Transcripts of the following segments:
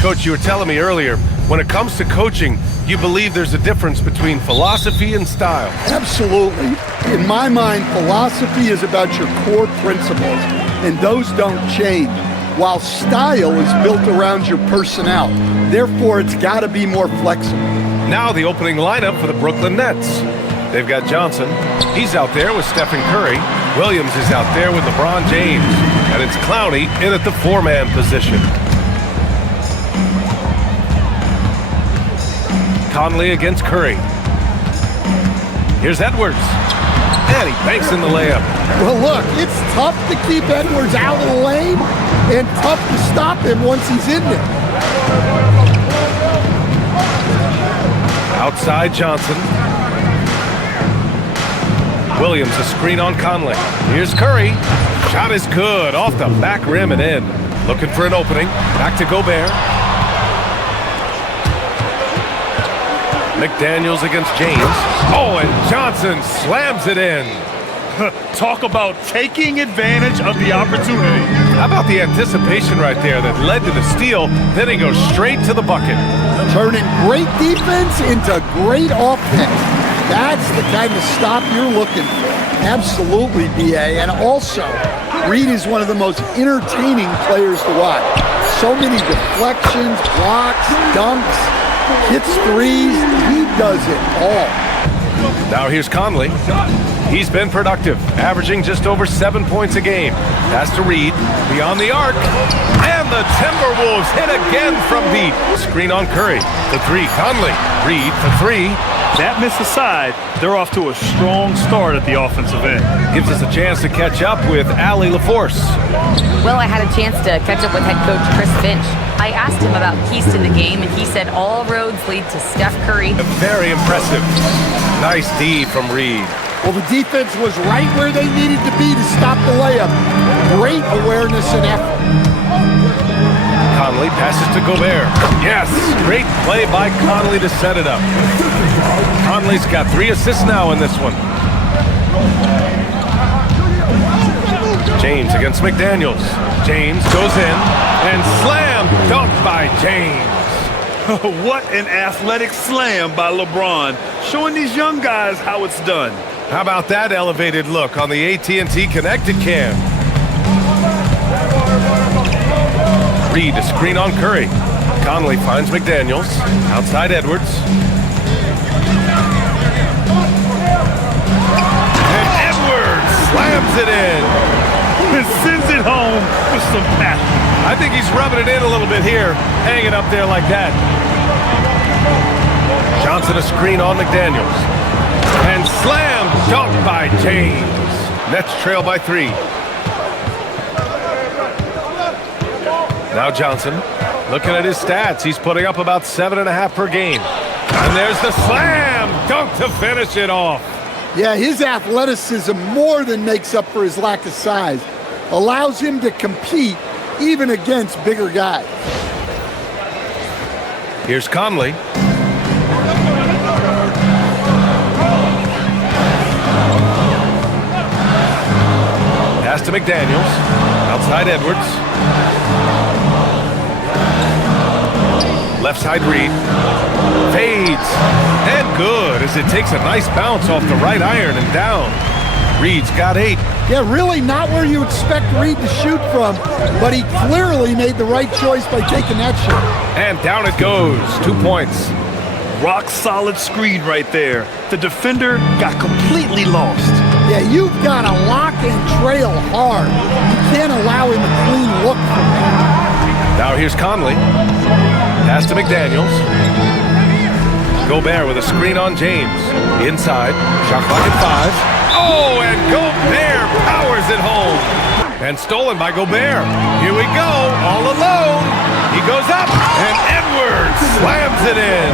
Coach, you were telling me earlier, when it comes to coaching, you believe there's a difference between philosophy and style. Absolutely. In my mind, philosophy is about your core principles, and those don't change, while style is built around your personnel. Therefore, it's got to be more flexible. Now the opening lineup for the Brooklyn Nets. They've got Johnson. He's out there with Stephen Curry. Williams is out there with LeBron James. And it's Clowney in at the four-man position. Conley against Curry. Here's Edwards. And he banks in the layup. Well, look, it's tough to keep Edwards out of the lane and tough to stop him once he's in there. Outside Johnson. Williams, a screen on Conley. Here's Curry. Shot is good. Off the back rim and in. Looking for an opening. Back to Gobert. McDaniels against James. Oh, and Johnson slams it in. Talk about taking advantage of the opportunity. How about the anticipation right there that led to the steal? Then he goes straight to the bucket. Turning great defense into great offense. That's the kind of stop you're looking for. Absolutely, BA. And also, Reed is one of the most entertaining players to watch. So many deflections, blocks, dunks, hits threes. He does it all. Now here's Conley. He's been productive, averaging just over 7 points a game. Pass to Reed, beyond the arc. And the Timberwolves hit again from deep. Screen on Curry. The three, Conley. Reed for three. That miss aside, they're off to a strong start at the offensive end. Gives us a chance to catch up with Allie LaForce. Well, I had a chance to catch up with head coach Chris Finch. I asked him about keys to the game, and he said all roads lead to Steph Curry. Very impressive. Nice D from Reed. Well, the defense was right where they needed to be to stop the layup. Great awareness and effort. Conley passes to Gobert. Yes, great play by Conley to set it up. Conley's got 3 assists now in this one. James against McDaniels. James goes in and slam dunk by James. What an athletic slam by LeBron, showing these young guys how it's done. How about that elevated look on the AT&T Connected Cam? Reed, a screen on Curry. Conley finds McDaniels. Outside Edwards. And Edwards slams it in. And sends it home with some passion. I think he's rubbing it in a little bit here, hanging up there like that. Johnson, a screen on McDaniels. And slam dunk by James. Nets trail by 3. Now Johnson, looking at his stats, he's putting up about 7.5 per game. And there's the slam dunk to finish it off. Yeah, his athleticism more than makes up for his lack of size. Allows him to compete even against bigger guys. Here's Conley. Pass to McDaniels. Outside Edwards. Left side Reed. Fades. And good as it takes a nice bounce off the right iron and down. Reed's got 8. Yeah, really not where you expect Reed to shoot from, but he clearly made the right choice by taking that shot. And down it goes. 2 points. Rock solid screen right there. The defender got completely lost. Yeah, you've got to lock and trail hard. You can't allow him a clean look from that. Now here's Conley. Pass to McDaniels. Gobert with a screen on James. Inside. Shot clock at 5. Oh, and Gobert powers it home. And stolen by Gobert. Here we go, all alone. He goes up, and Edwards slams it in.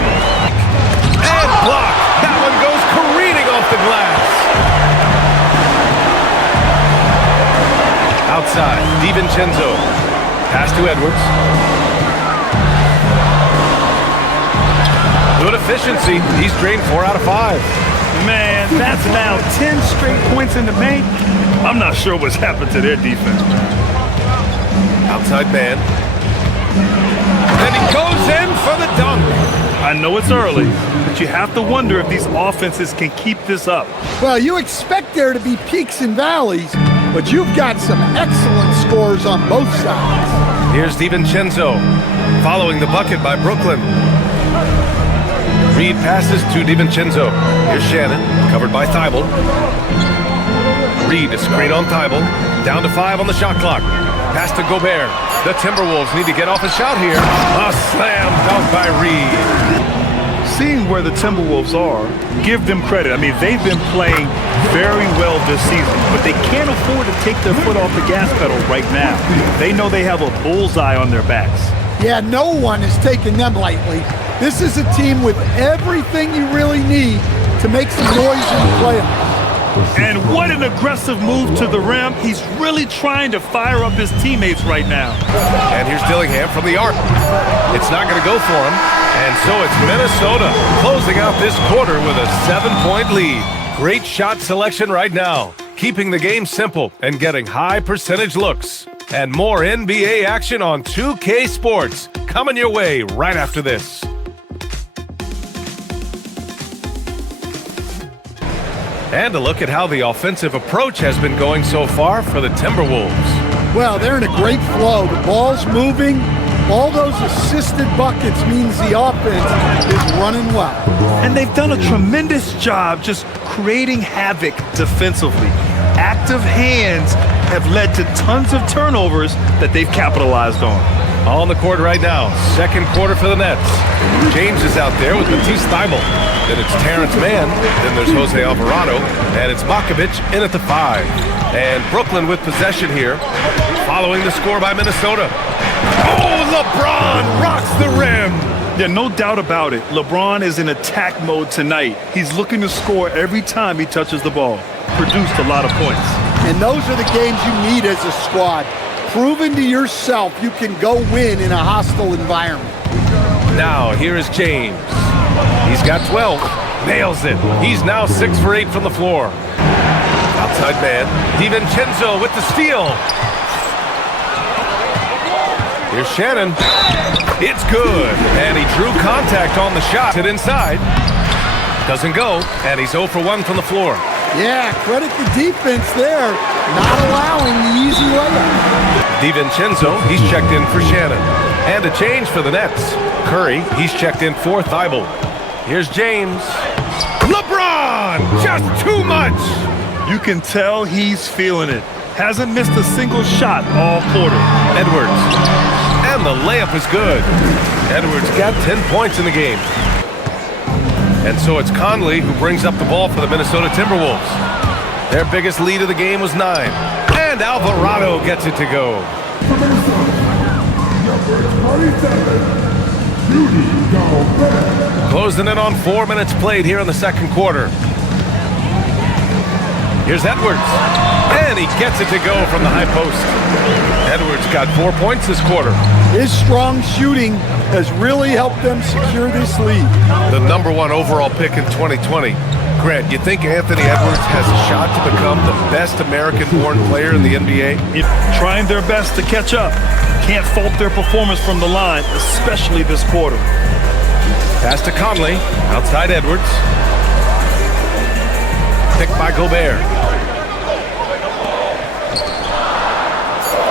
And blocked. That one goes careening off the glass. Outside, DiVincenzo. Pass to Edwards. Good efficiency. He's drained 4 out of 5. Man, that's now 10 straight points in the paint. I'm not sure what's happened to their defense, man. Outside man. And he goes know it's early, but you have to wonder if these offenses can keep this up. Well, you expect there to be peaks and valleys, but you've got some excellent scores on both sides. Here's DiVincenzo, following the bucket by Brooklyn. Reed passes to DiVincenzo. Here's Shannon, covered by Thibault. Reed, a screen on Thibault. Down to 5 on the shot clock. Pass to Gobert. The Timberwolves need to get off a shot here. A slam dunk by Reed. Seeing where the Timberwolves are, give them credit. I mean, they've been playing very well this season, but they can't afford to take their foot off the gas pedal right now. They know they have a bullseye on their backs. Yeah, no one is taking them lightly. This is a team with everything you really need to make some noise in the playoffs. And what an aggressive move to the rim. He's really trying to fire up his teammates right now. And here's Dillingham from the arc. It's not going to go for him. And so it's Minnesota closing out this quarter with a 7-point lead. Great shot selection right now, keeping the game simple and getting high percentage looks. And more NBA action on 2K Sports coming your way right after this. And a look at how the offensive approach has been going so far for the Timberwolves. Well, they're in a great flow. The ball's moving. All those assisted buckets means the offense is running well. And they've done a tremendous job just creating havoc defensively. Active hands have led to tons of turnovers that they've capitalized on. On the court right now, second quarter for the Nets. James is out there with Matisse Thybulle. Then it's Terrence Mann. Then there's Jose Alvarado. And it's Makovich in at the 5. And Brooklyn with possession here, following the score by Minnesota. Oh, LeBron rocks the rim. Yeah, no doubt about it. LeBron is in attack mode tonight. He's looking to score every time he touches the ball. Produced a lot of points. And those are the games you need as a squad. Proven to yourself you can go win in a hostile environment. Now, here is James. He's got 12. Nails it. He's now 6 for 8 from the floor. Outside man. DiVincenzo with the steal. Here's Shannon. It's good. And he drew contact on the shot. Hit inside. Doesn't go. And he's 0 for 1 from the floor. Yeah, credit the defense there. Not allowing the easy layup. DiVincenzo, he's checked in for Shannon. And a change for the Nets. Curry, he's checked in for Thybulle. Here's James. LeBron! Just too much! You can tell he's feeling it. Hasn't missed a single shot all quarter. Edwards. And the layup is good. Edwards got 10 points in the game. And so it's Conley who brings up the ball for the Minnesota Timberwolves. Their biggest lead of the game was 9. And Alvarado gets it to go. Closing in on 4 minutes played here in the second quarter. Here's Edwards. And he gets it to go from the high post. Edwards got 4 points this quarter. His strong shooting has really helped them secure this lead. The #1 overall pick in 2020. Grant, you think Anthony Edwards has a shot to become the best American-born player in the NBA? If trying their best to catch up. Can't fault their performance from the line, especially this quarter. Pass to Conley. Outside Edwards. Picked by Gobert.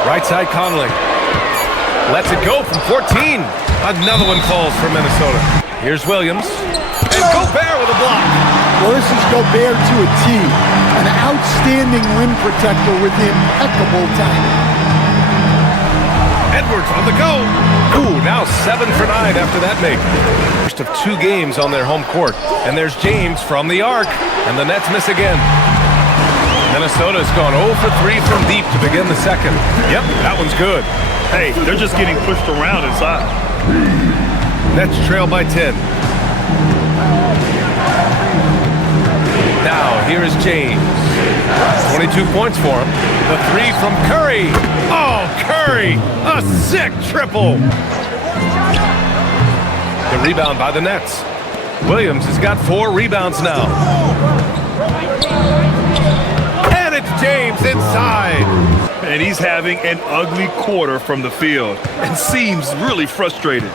Right side Conley. Lets it go from 14. Another one falls for Minnesota. Here's Williams. And Gobert with a block. Well, this is Gobert to a T. An outstanding rim protector with impeccable timing. Edwards on the go. Ooh, now 7 for 9 after that make. First of 2 games on their home court. And there's James from the arc. And the Nets miss again. Minnesota's gone 0 for 3 from deep to begin the second. Yep, that one's good. Hey, they're just getting pushed around inside. Nets trail by 10. Now, here is James. 22 points for him. The 3 from Curry. Oh, Curry! A sick triple! The rebound by the Nets. Williams has got 4 rebounds now. And it's James inside. And he's having an ugly quarter from the field and seems really frustrated.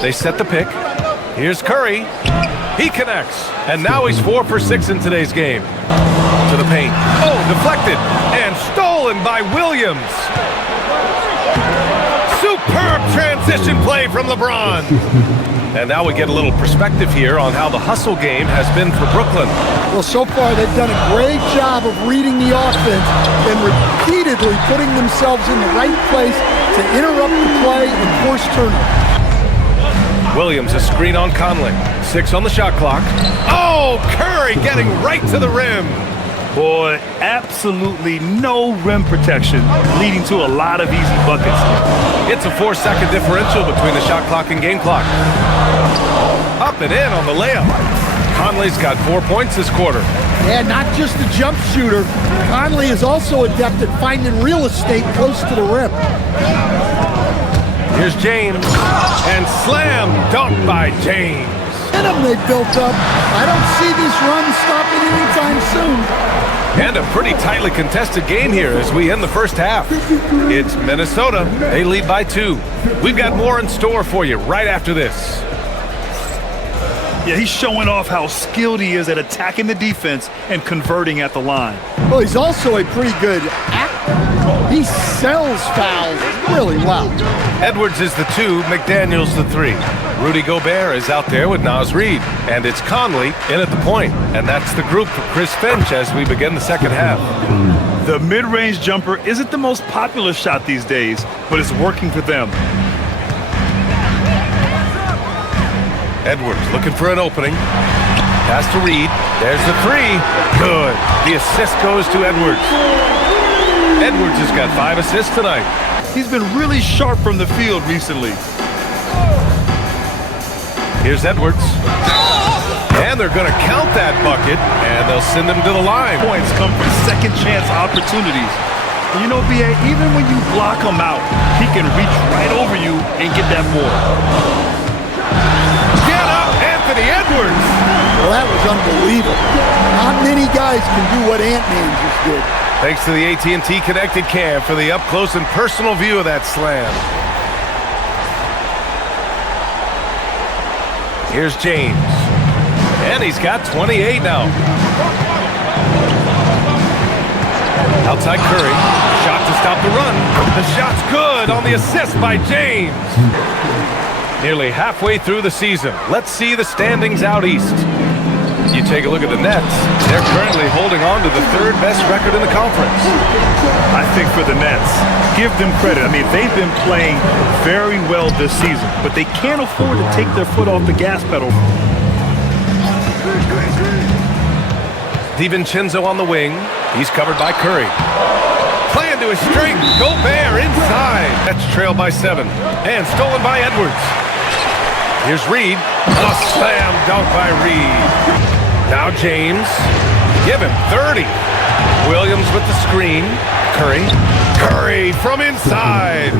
They set the pick. Here's Curry. He connects. And now he's 4 for 6 in today's game. To the paint. Oh, deflected. And stolen by Williams. Superb transition play from LeBron. And now we get a little perspective here on how the hustle game has been for Brooklyn. Well, so far they've done a great job of reading the offense and repeatedly putting themselves in the right place to interrupt the play and force turnovers. Williams, a screen on Conley. 6 on the shot clock. Oh, Curry getting right to the rim. Boy, absolutely no rim protection, leading to a lot of easy buckets. It's a 4-second differential between the shot clock and game clock. Up and in on the layup. Conley's got 4 points this quarter. Yeah, not just a jump shooter. Conley is also adept at finding real estate close to the rim. Here's James. And slam dunk by James. They built up. I don't see this run stopping anytime soon. And a pretty tightly contested game here as we end the first half. It's Minnesota. They lead by 2. We've got more in store for you right after this. Yeah, he's showing off how skilled he is at attacking the defense and converting at the line. Well, he's also a pretty good actor. He sells fouls really well. Edwards is the 2, McDaniels the 3. Rudy Gobert is out there with Naz Reid. And it's Conley in at the point. And that's the group for Chris Finch as we begin the second half. The mid-range jumper isn't the most popular shot these days, but it's working for them. Edwards looking for an opening. Pass to Reid. There's the 3. Good. The assist goes to Edwards. Edwards has got 5 assists tonight. He's been really sharp from the field recently. Here's Edwards. And they're going to count that bucket, and they'll send him to the line. Points come from second chance opportunities. And you know, B.A., even when you block him out, he can reach right over you and get that board. Get up, Anthony Edwards! Well, that was unbelievable. Not many guys can do what Ant-Man just did. Thanks to the AT&T Connected Cam for the up-close and personal view of that slam. Here's James. And he's got 28 now. Outside Curry. Shot to stop the run. The shot's good on the assist by James. Nearly halfway through the season. Let's see the standings out east. You take a look at the Nets. They're currently holding on to the 3rd best record in the conference. I think for the Nets, give them credit. I mean, they've been playing very well this season, but they can't afford to take their foot off the gas pedal. DiVincenzo on the wing. He's covered by Curry. Playing to his strength. Gobert inside. That's trailed by 7. And stolen by Edwards. Here's Reid. A slam dunk by Reid. Now James. Give him 30. Williams with the screen. Curry. Curry from inside.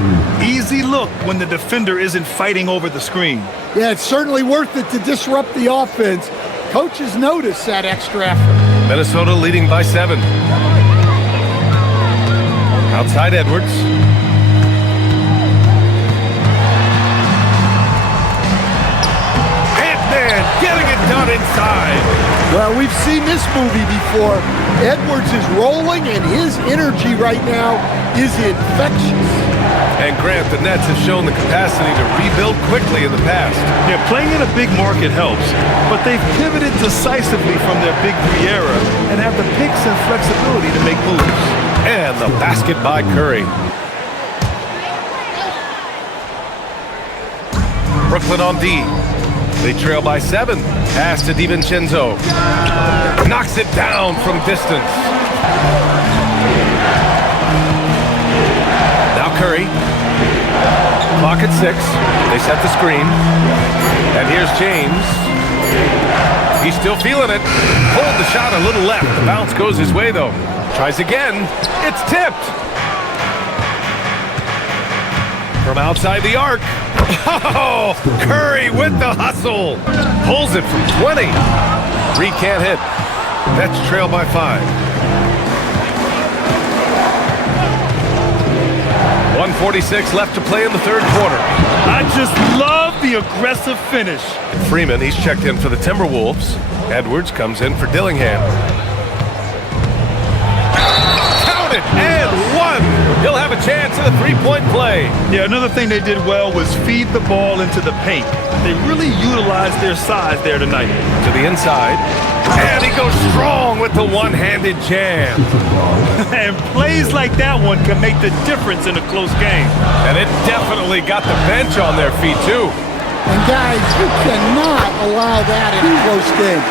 Easy look when the defender isn't fighting over the screen. Yeah, it's certainly worth it to disrupt the offense. Coaches notice that extra effort. Minnesota leading by 7. Outside Edwards. Ant-Man getting it done inside. Well, we've seen this movie before. Edwards is rolling, and his energy right now is infectious. And Grant, the Nets have shown the capacity to rebuild quickly in the past. Yeah, playing in a big market helps, but they've pivoted decisively from their Big 3 era and have the picks and flexibility to make moves. And the basket by Curry. Brooklyn on D. They trail by 7. Pass to DiVincenzo. Knocks it down from distance. Now Curry. Clock at 6. They set the screen. And here's James. He's still feeling it. Pulled the shot a little left. The bounce goes his way, though. Tries again. It's tipped. From outside the arc. Oh, Curry with the hustle. Pulls it from 20. Reid can't hit. Nets trail by 5. 2:46 left to play in the third quarter. I just love the aggressive finish. Freeman, he's checked in for the Timberwolves. Edwards comes in for Dillingham. Count it, and one. He'll have a chance at a three-point play. Yeah, another thing they did well was feed the ball into the paint. They really utilized their size there tonight. To the inside, and he goes strong with the one-handed jam. And plays like that one can make the difference in a close game. And it definitely got the bench on their feet, too. And guys, you cannot allow that in a close game.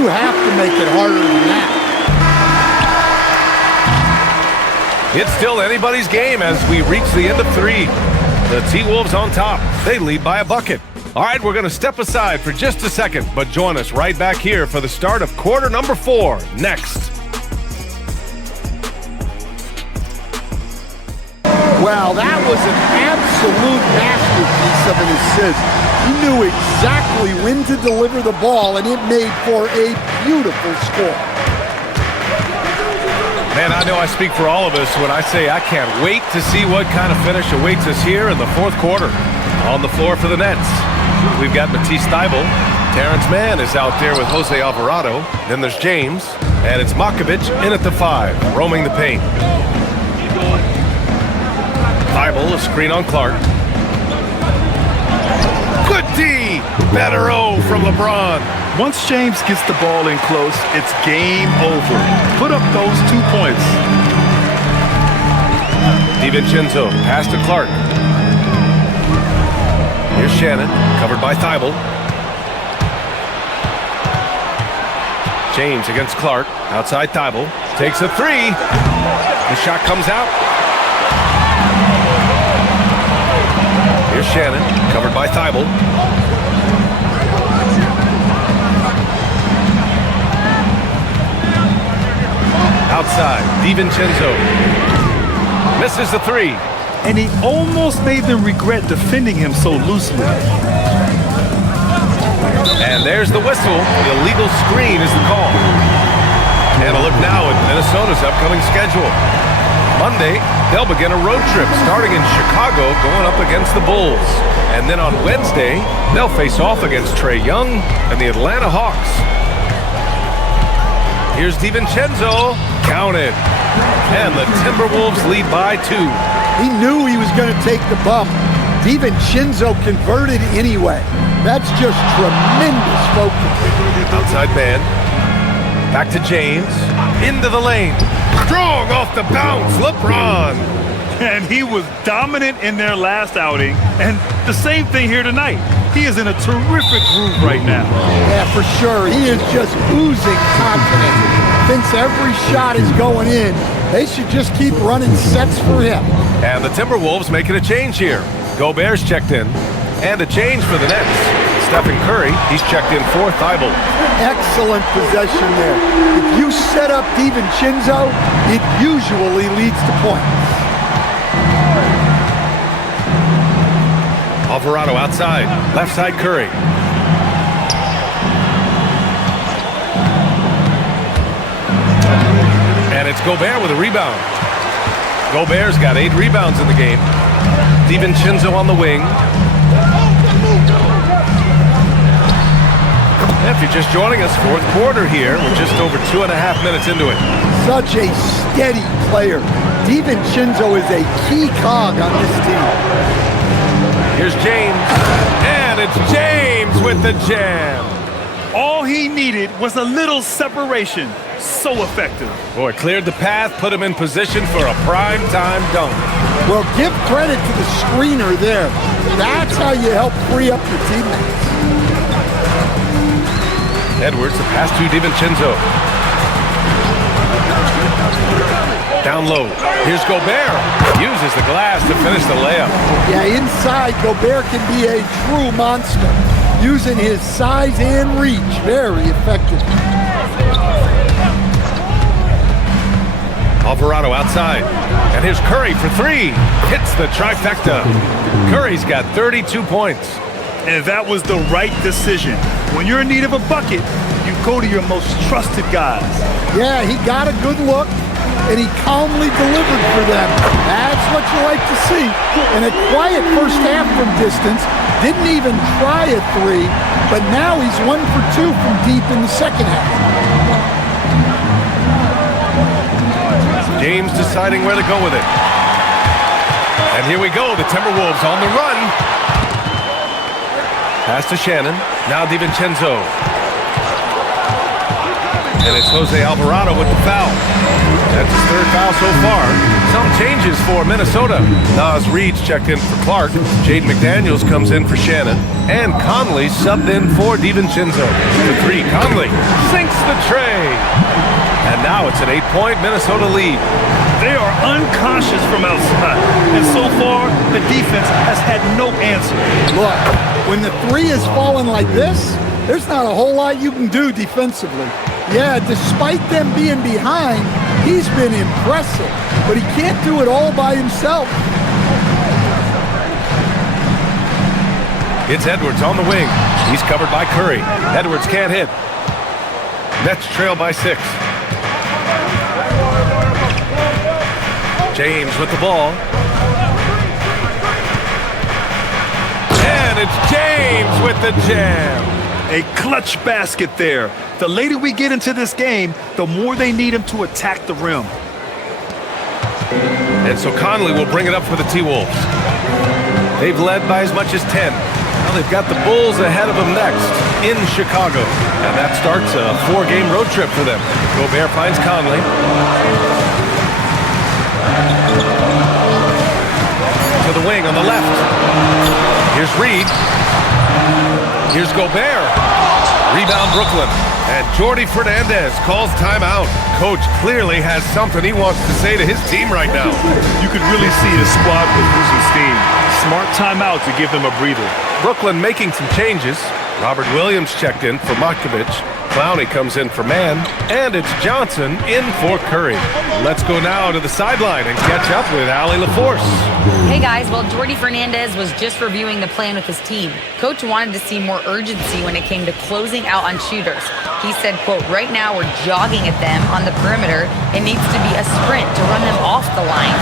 You have to make it harder than that. It's still anybody's game as we reach the end of three. The T-Wolves on top. They lead by a bucket. All right, we're going to step aside for just a second, but join us right back here for the start of quarter number 4 next. Well, that was an absolute masterpiece of an assist. He knew exactly when to deliver the ball, and it made for a beautiful score. Man, I know I speak for all of us when I say I can't wait to see what kind of finish awaits us here in the fourth quarter. On the floor for the Nets, we've got Matisse Thybulle. Terrence Mann is out there with Jose Alvarado. Then there's James, and it's Makovic in at the 5, roaming the paint. Thybulle, a screen on Clark. Good D! Better O from LeBron. Once James gets the ball in close, it's game over. Put up those 2 points. DiVincenzo, pass to Clark. Here's Shannon, covered by Thybulle. James against Clark, outside Thybulle. Takes a 3. The shot comes out. Here's Shannon, covered by Thybulle. Outside, DiVincenzo. Misses the 3. And he almost made them regret defending him so loosely. And there's the whistle. The illegal screen is the call. And a look now at Minnesota's upcoming schedule. Monday, they'll begin a road trip starting in Chicago, going up against the Bulls. And then on Wednesday, they'll face off against Trae Young and the Atlanta Hawks. Here's DiVincenzo. Count it. And the Timberwolves lead by 2. He knew he was going to take the bump. DiVincenzo converted anyway. That's just tremendous focus. Outside man. Back to James. Into the lane. Strong off the bounce. LeBron. And he was dominant in their last outing. And the same thing here tonight. He is in a terrific groove right now. Yeah, for sure. He is just oozing confidence. Thinks every shot is going in. They should just keep running sets for him. And the Timberwolves making a change here. Gobert's checked in. And a change for the Nets. Stephen Curry, he's checked in for Thybulle. Excellent possession there. If you set up DiVincenzo, it usually leads to points. Alvarado outside. Left side Curry. And it's Gobert with a rebound. Gobert's got 8 rebounds in the game. DiVincenzo on the wing. If you're just joining us, fourth quarter here. We're just over 2.5 minutes into it. Such a steady player. DiVincenzo is a key cog on this team. Here's James. And it's James with the jam. All he needed was a little separation. So effective. Boy, cleared the path, put him in position for a prime-time dunk. Well, give credit to the screener there. That's how you help free up your teammates. Edwards, the pass to DiVincenzo. Down low. Here's Gobert. Uses the glass to finish the layup. Yeah, inside, Gobert can be a true monster. Using his size and reach. Very effective. Alvarado outside. And here's Curry for 3. Hits the trifecta. Curry's got 32 points. And that was the right decision. When you're in need of a bucket, you go to your most trusted guys. Yeah, he got a good look, and he calmly delivered for them. That's what you like to see. And a quiet first half from distance, didn't even try a three, but now he's 1 for 2 from deep in the second half. James deciding where to go with it. And here we go, the Timberwolves on the run. Pass to Shannon, now DiVincenzo. And it's Jose Alvarado with the foul. That's his third foul so far. Some changes for Minnesota. Nas Reed's checked in for Clark. Jaden McDaniels comes in for Shannon. And Conley subbed in for DiVincenzo. The three, Conley sinks the tray. And now it's an 8-point Minnesota lead. They are unconscious from outside. And so far, the defense has had no answer. Look, when the three is falling like this, there's not a whole lot you can do defensively. Yeah, despite them being behind, he's been impressive, but he can't do it all by himself. It's Edwards on the wing. He's covered by Curry. Edwards can't hit. Nets trail by 6. James with the ball. And it's James with the jam. A clutch basket there. The later we get into this game, the more they need him to attack the rim. And so Conley will bring it up for the T-Wolves. They've led by as much as 10. Now they've got the Bulls ahead of them next in Chicago. And that starts a 4-game road trip for them. Gobert finds Conley. To the wing on the left. Here's Reed. Here's Gobert. Rebound Brooklyn. And Jordi Fernandez calls timeout. Coach clearly has something he wants to say to his team right now. You could really see his squad was losing steam. Smart timeout to give them a breather. Brooklyn making some changes. Robert Williams checked in for Markovic. Clowney comes in for Mann. And it's Johnson in for Curry. Let's go now to the sideline and catch up with Allie LaForce. Hey guys, well, Jordi Fernandez was just reviewing the plan with his team. Coach wanted to see more urgency when it came to closing out on shooters. He said, quote, right now we're jogging at them on the perimeter. It needs to be a sprint to run them off the line.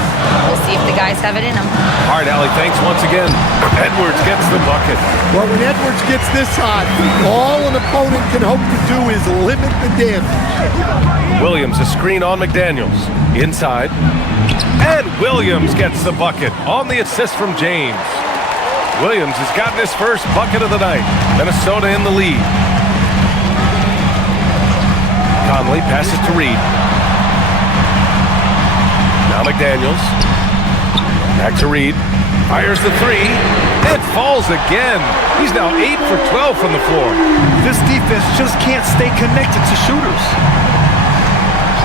We'll see if the guys have it in them. All right, Allie, thanks once again. Edwards gets the bucket. Well, when Edwards gets this hot, all an opponent can hope to do is limit the damage. Williams, a screen on McDaniels. Inside. And Williams gets the bucket on the assist from James. Williams has gotten his first bucket of the night. Minnesota in the lead. Conley passes to Reed. Now McDaniels. Back to Reed. Fires the three. It falls again. He's now 8 for 12 from the floor. This defense just can't stay connected to shooters.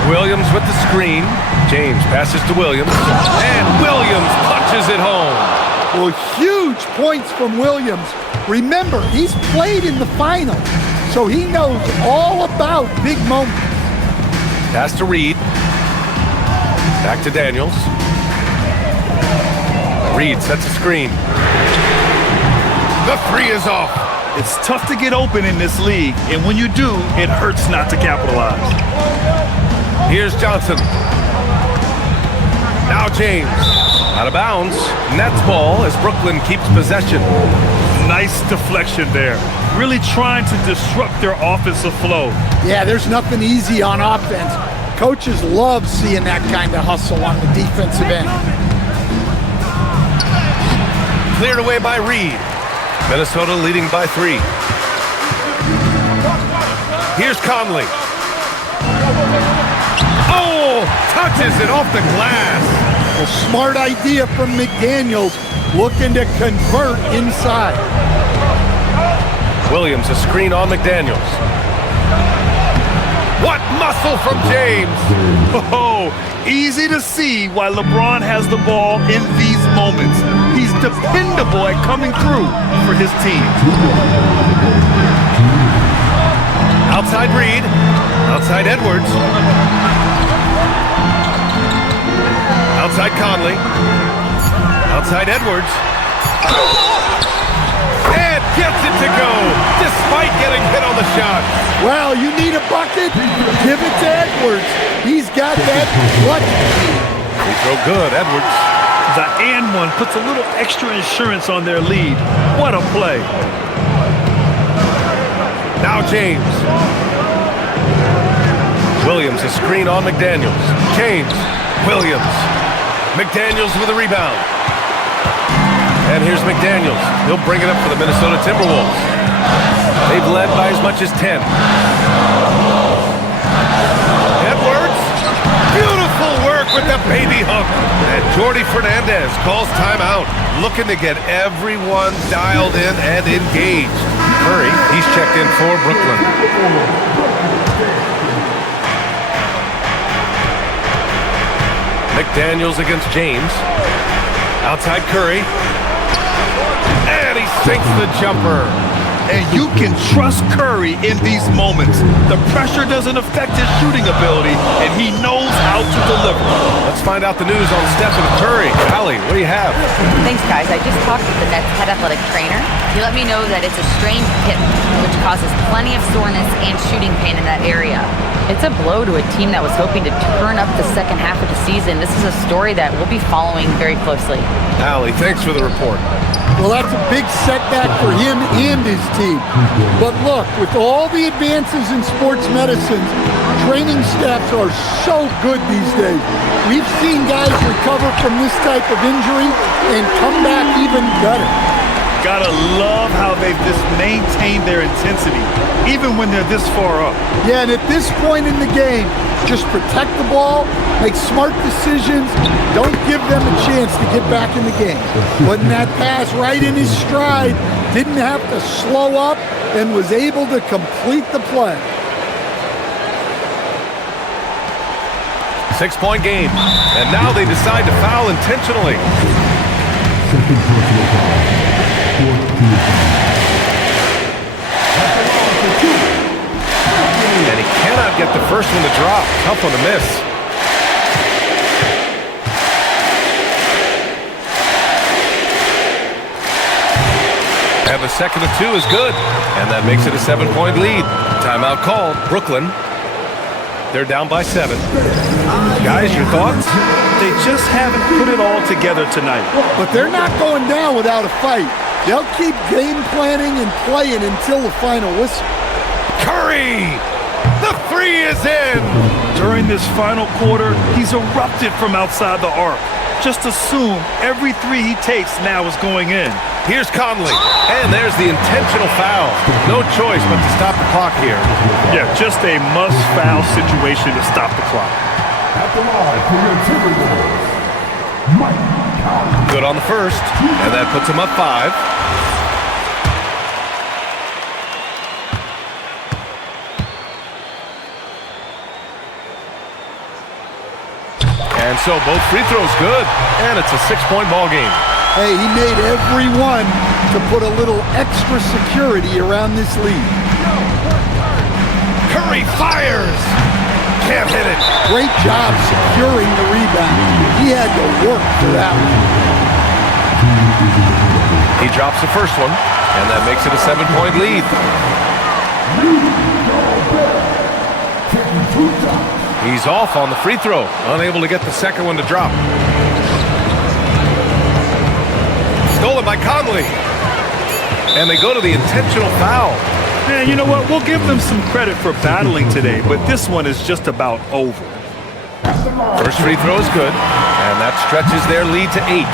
Williams with the screen. James passes to Williams. And Williams punches it home. Well, huge points from Williams. Remember, he's played in the finals, so he knows all about big moments. Pass to Reed. Back to Daniels. Reed sets a screen. The three is off. It's tough to get open in this league, and when you do, it hurts not to capitalize. Here's Johnson. Now James. Out of bounds. Nets ball as Brooklyn keeps possession. Nice deflection there. Really trying to disrupt their offensive flow. Yeah, there's nothing easy on offense. Coaches love seeing that kind of hustle on the defensive end. Cleared away by Reed. Minnesota leading by 3. Here's Conley. Oh, touches it off the glass. A smart idea from McDaniels, looking to convert inside. Williams, a screen on McDaniels. What muscle from James. Oh, easy to see why LeBron has the ball in these moments. He's dependable at coming through for his team. Outside Reed. Outside Edwards. Outside Conley. Outside Edwards. And gets it to go, despite getting hit on the shot. Well, you need a bucket, give it to Edwards. He's got that clutch. Free throw good, Edwards. The and one puts a little extra insurance on their lead. What a play. Now James. Williams, a screen on McDaniels. James, Williams. McDaniels with a rebound. And here's McDaniels. He'll bring it up for the Minnesota Timberwolves. They've led by as much as 10. Edwards. Beautiful work with the baby hook. And Jordi Fernandez calls timeout, looking to get everyone dialed in and engaged. Curry, he's checked in for Brooklyn. McDaniels against James. Outside Curry. And he sinks the jumper. And you can trust Curry in these moments. The pressure doesn't affect his shooting ability, and he knows how to deliver. Let's find out the news on Steph and Curry. Allie, what do you have? Thanks, guys. I just talked with the Nets head athletic trainer. He let me know that it's a strained hip, which causes plenty of soreness and shooting pain in that area. It's a blow to a team that was hoping to turn up the second half of the season. This is a story that we'll be following very closely. Allie, thanks for the report. Well, that's a big setback for him and his team. But look, with all the advances in sports medicine, training staffs are so good these days. We've seen guys recover from this type of injury and come back even better. Gotta love how they've just maintained their intensity, even when they're this far up. Yeah, and at this point in the game, just protect the ball, make smart decisions, don't give them a chance to get back in the game. Putting that pass right in his stride, didn't have to slow up, and was able to complete the play. 6-point game, and now they decide to foul intentionally. And he cannot get the first one to drop. Tough one to miss. And the second of 2 is good. And that makes it a 7-point lead. Timeout called. Brooklyn. They're down by 7. Guys, your thoughts? They just haven't put it all together tonight. But they're not going down without a fight. They'll keep game planning and playing until the final whistle. Curry! The 3 is in! During this final quarter, he's erupted from outside the arc. Just assume every 3 he takes now is going in. Here's Conley, and there's the intentional foul. No choice but to stop the clock here. Yeah, just a must-foul situation to stop the clock. At the line for your Timberwolves, Mike. Good on the first, and that puts him up 5. And so both free throws good, and it's a 6-point ball game. Hey, he made every one to put a little extra security around this lead. Curry fires! Can't hit it. Great job securing the rebound. He had to work for that one. He drops the first one, and that makes it a 7-point lead. He's off on the free throw, unable to get the second one to drop. Stolen by Conley. And they go to the intentional foul. And you know what? We'll give them some credit for battling today, but this one is just about over. First free throw is good, and that stretches their lead to 8.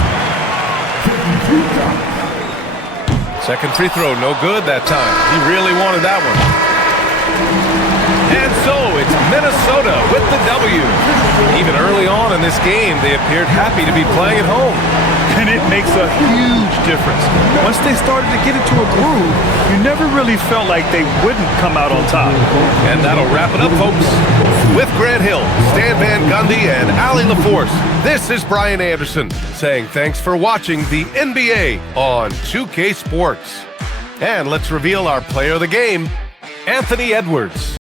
Second free throw, no good that time. He really wanted that one. And so it's Minnesota with the W. Even early on in this game, they appeared happy to be playing at home. And it makes a huge difference. Once they started to get into a groove, you never really felt like they wouldn't come out on top. And that'll wrap it up, folks. With Grant Hill, Stan Van Gundy, and Allie LaForce, this is Brian Anderson saying thanks for watching the NBA on 2K Sports. And let's reveal our player of the game, Anthony Edwards.